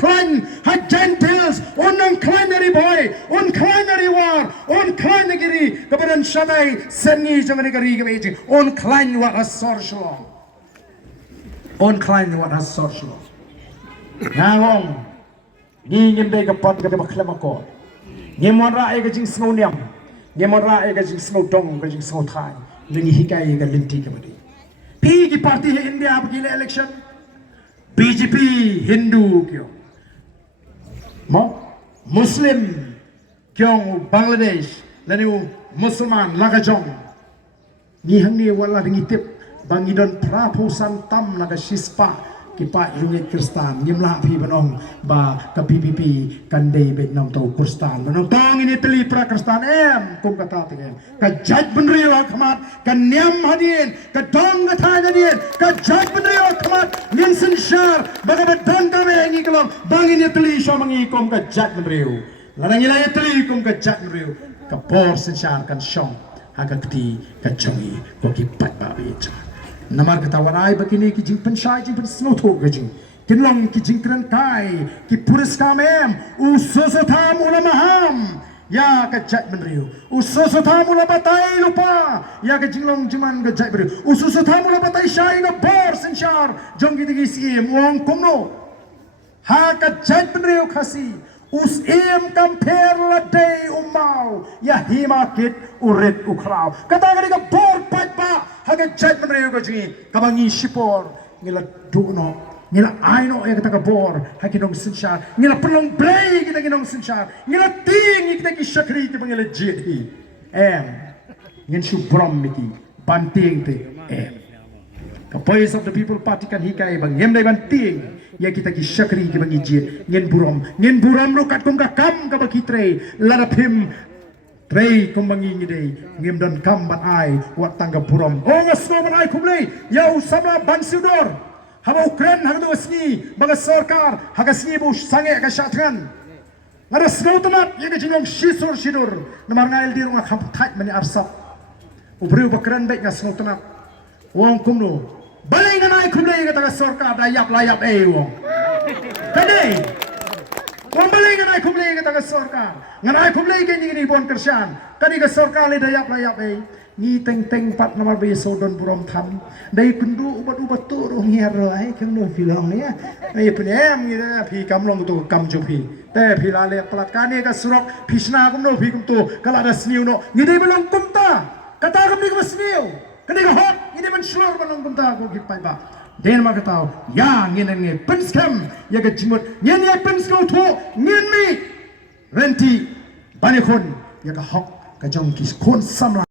klein ha Gentiles kleinere boy kleinere war kleinere kemudian Shaddai sengi jangan negeri kebeji klein wat has sorshlo klein wat has sorshlo ngawong ni ngimbe kapat ke baklamako ngemon rae ke jing snoniam ngemon rae ke jing snodong ke jing snothai lingi hikai ke linti kemadi pi ki parti hai India begini election BJP Hindu kyo Muslim kyong Bangladesh lanu Musliman lagajong ni hangne wala ngitip bangidon prapusan tam naga shispa kipa yungit Kristan nyimla pi banong ba ka PPP kandai bet nam to Kristan banong tong ini teli pra Kristan kum kata tingem ka jaj benriu khmat ka niam hadin ka dong kata hadin ka jaj benriu khmat ninsen shar bagabat don kame ngi kelom bang ini teli shamangi kum ka jaj benriu larang ila teli kum ka jaj benriu ka por sen shar kan shong hagakti ka chongi ko ki pat ba becha namar kata warai begini ki jing penshai jing pensnoto gajing kinlong ki jing kran kai ki puriskam usosotham ulamaham ya ka jat menriu usosotham ulabatai lupa ya ka jinglong jiman ka jat menriu usosotham ulabatai shai na bor senshar jong gidi sim wong kumno ha ka jat menriu khasi us compare la day umau ya himakit urit ukraw kata gani ka bor patpa haga jat menreu ko jingi kabangi sipor ngila duno ngila aino e kata ka bor hakinong sinshar ngila pelong play kita kinong sinshar ngila ting kita ki shakri ki ngila jeti ngin shu brom miki banting te the voice of the people party kan hikai bang ngem dai banting ya kita ki shakri ki bangi jit ngin buram ro kat kum ka kam ka bakitre larapim Trei kumbangi ngidei ngim don kam ban ai wat tangga buram ngasno ban ai kumlei ya usama ban sudor haba Ukraine haga do sni baga sarkar haga sni bu sange ka shatran ngara sno tamat ye jinong shisur shidur namar ngail dir ma kham thai mani arsap ubreu bakran baik ngasno tamat wong kumno balai nganai kumlei ka taga sarkar layap wong kadai wong balai nganai kumlei ka taga sarkar nganai kumlei ke ni bon kershan kani ka sarkar le layap ni teng pat namar be sodon burom tham dai kundu ubat tu ro ngiar ai kem no filong ni ai pnem ni phi kam long tu kam ju phi te phi la le plat ka ni ka surok phishna kum no phi kum tu kala da sniu no ni dei belong kum ta kata kum ni ka sniu kani ka hot ni dei man shlor belong kum ta ko git pai ba den ma kata ya ngin ngi penskam ya ka jimut nyen ya penskau tu ngin mi renti bani khon ya ka hok ka jong ki khon samla